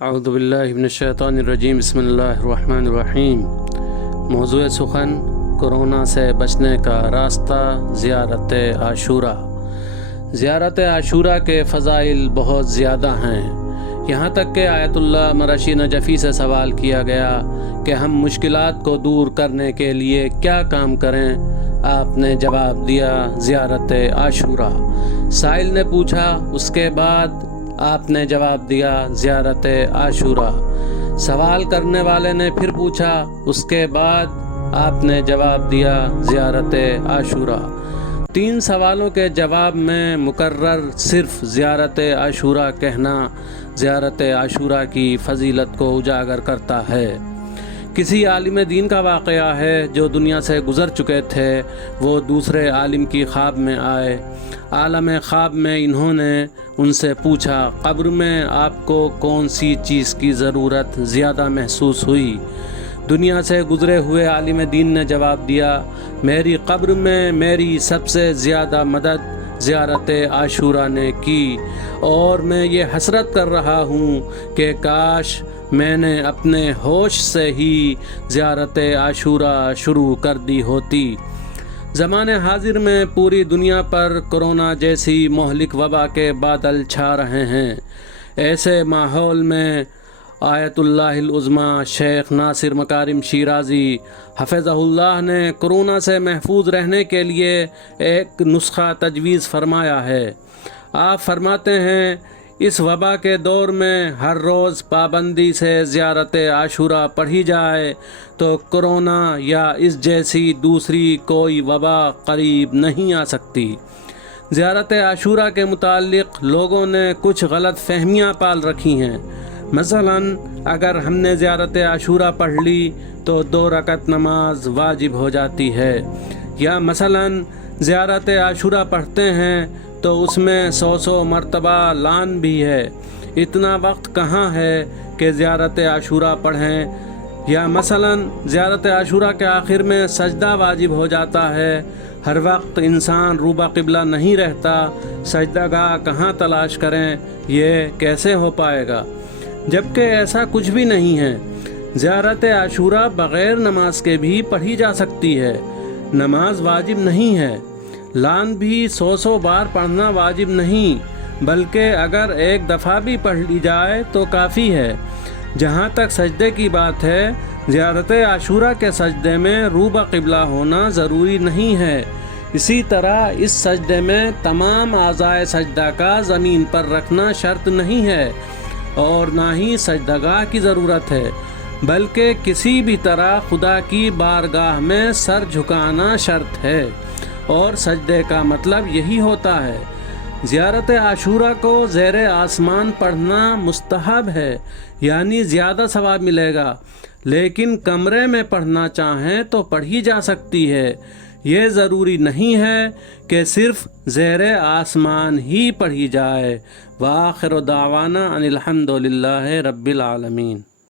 اعوذ باللہ من الشیطان الرجیم بسم اللہ الرحمن الرحیم۔ موضوع سخن کورونا سے بچنے کا راستہ زیارت عاشورہ۔ زیارت عاشورہ کے فضائل بہت زیادہ ہیں، یہاں تک کہ آیت اللہ مرشی نجفی سے سوال کیا گیا کہ ہم مشکلات کو دور کرنے کے لیے کیا کام کریں؟ آپ نے جواب دیا زیارت عاشورہ۔ سائل نے پوچھا اس کے بعد؟ آپ نے جواب دیا زیارت عاشورہ۔ سوال کرنے والے نے پھر پوچھا اس کے بعد؟ آپ نے جواب دیا زیارت عاشورہ۔ 3 سوالوں کے جواب میں مکرر صرف زیارت عاشورہ کہنا زیارت عاشورہ کی فضیلت کو اجاگر کرتا ہے۔ کسی عالم دین کا واقعہ ہے جو دنیا سے گزر چکے تھے، وہ دوسرے عالم کی خواب میں آئے۔ عالم خواب میں انہوں نے ان سے پوچھا قبر میں آپ کو کون سی چیز کی ضرورت زیادہ محسوس ہوئی؟ دنیا سے گزرے ہوئے عالم دین نے جواب دیا میری قبر میں میری سب سے زیادہ مدد زیارت عاشورہ نے کی، اور میں یہ حسرت کر رہا ہوں کہ کاش میں نے اپنے ہوش سے ہی زیارت عاشورہ شروع کر دی ہوتی۔ زمانے حاضر میں پوری دنیا پر کورونا جیسی مہلک وبا کے بادل چھا رہے ہیں۔ ایسے ماحول میں آیت اللہ العظمیٰ شیخ ناصر مکارم شیرازی حفظہ اللہ نے کورونا سے محفوظ رہنے کے لیے ایک نسخہ تجویز فرمایا ہے۔ آپ فرماتے ہیں اس وبا کے دور میں ہر روز پابندی سے زیارت عاشورہ پڑھی جائے تو کورونا یا اس جیسی دوسری کوئی وبا قریب نہیں آ سکتی۔ زیارت عاشورہ کے متعلق لوگوں نے کچھ غلط فہمیاں پال رکھی ہیں۔ مثلاً اگر ہم نے زیارت عاشورہ پڑھ لی تو 2 رکعت نماز واجب ہو جاتی ہے، یا مثلاً زیارت عاشورہ پڑھتے ہیں تو اس میں 100 مرتبہ لعن بھی ہے، اتنا وقت کہاں ہے کہ زیارت عاشورہ پڑھیں؟ یا مثلاً زیارت عاشورہ کے آخر میں سجدہ واجب ہو جاتا ہے، ہر وقت انسان روبہ قبلہ نہیں رہتا، سجدہ گاہ کہاں تلاش کریں؟ یہ کیسے ہو پائے گا؟ جبکہ ایسا کچھ بھی نہیں ہے۔ زیارت عاشورہ بغیر نماز کے بھی پڑھی جا سکتی ہے، نماز واجب نہیں ہے، لعن بھی 100 بار پڑھنا واجب نہیں، بلکہ اگر ایک دفعہ بھی پڑھ لی جائے تو کافی ہے۔ جہاں تک سجدے کی بات ہے، زیارت عاشورہ کے سجدے میں روبہ قبلہ ہونا ضروری نہیں ہے۔ اسی طرح اس سجدے میں تمام اعضائے سجدہ کا زمین پر رکھنا شرط نہیں ہے، اور نہ ہی سجدہ گاہ کی ضرورت ہے، بلکہ کسی بھی طرح خدا کی بارگاہ میں سر جھکانا شرط ہے، اور سجدے کا مطلب یہی ہوتا ہے۔ زیارت عاشورہ کو زیر آسمان پڑھنا مستحب ہے، یعنی زیادہ ثواب ملے گا، لیکن کمرے میں پڑھنا چاہیں تو پڑھی جا سکتی ہے۔ یہ ضروری نہیں ہے کہ صرف زیر آسمان ہی پڑھی جائے۔ وآخر دعوانا ان الحمد للہ رب العالمین۔